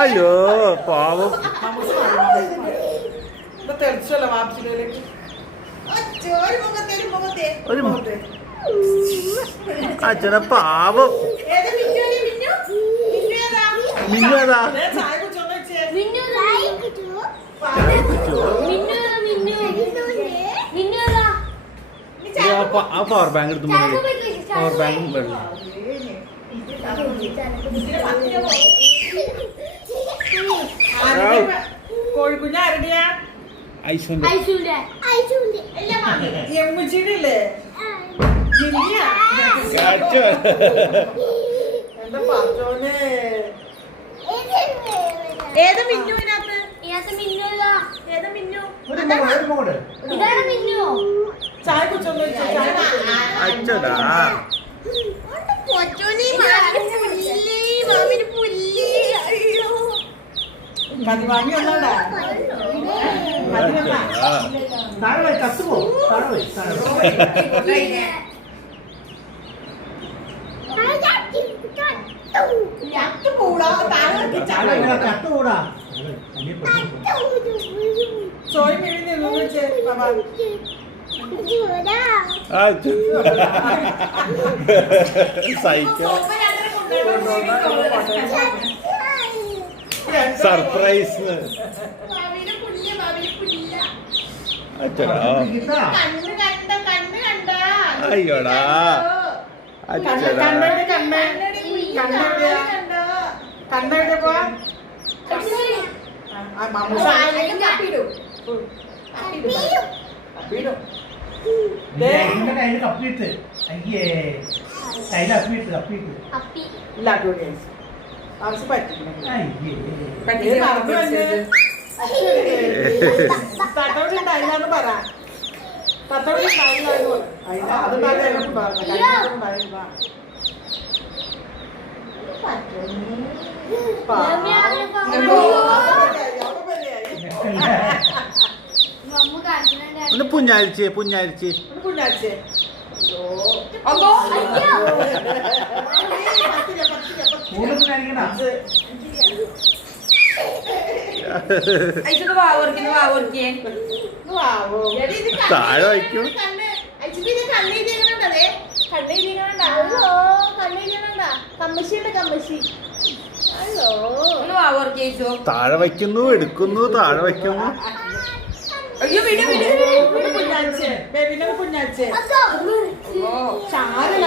അയ്യോ പാവം. അച്ഛനെ പാവം. മിന്നു ഏതാ? ആ പവർ ബാങ്ക് എടുത്തു. പവർ ബാങ്ക് വെള്ളം. കോഴിക്കുഞ്ഞ ആരുടെയാ? ഐശുന്റെ. എമ്മിച്ചിട്ടില്ലേ? എന്താ പറഞ്ഞോനെ? ഏത് മിന്നുവിനകത്ത്? ഏത് മിന്നു? ചായ കുടിച്ചോന്ന് അച്ഛടാ. മതിവാങ്ങി വന്നോടാ. ചോയ് മിഴുന്നു സർപ്രൈസ്. അച്ഛടാ. അയ്യോടാ അച്ഛടാ. കപ്പിട്ട് അയ്യേ കയ്യിൽ അപ്പിട്ട് ഇല്ല ആവശ്യം പറ്റില്ല. തട്ടവടി ഉണ്ടായില്ലാന്ന് പറ. തട്ടവടി ഉണ്ടായില്ലാന്ന് പറ. അത് ഒന്ന് പുഞ്ഞാരിച്ചേ പുഞ്ഞാരിച്ചേ. പുഞ്ഞാരിച്ചേ. താഴെ വയ്ക്കും. താഴെ വയ്ക്കുന്നു, എടുക്കുന്നു, താഴെ വയ്ക്കുന്നു. ചാരല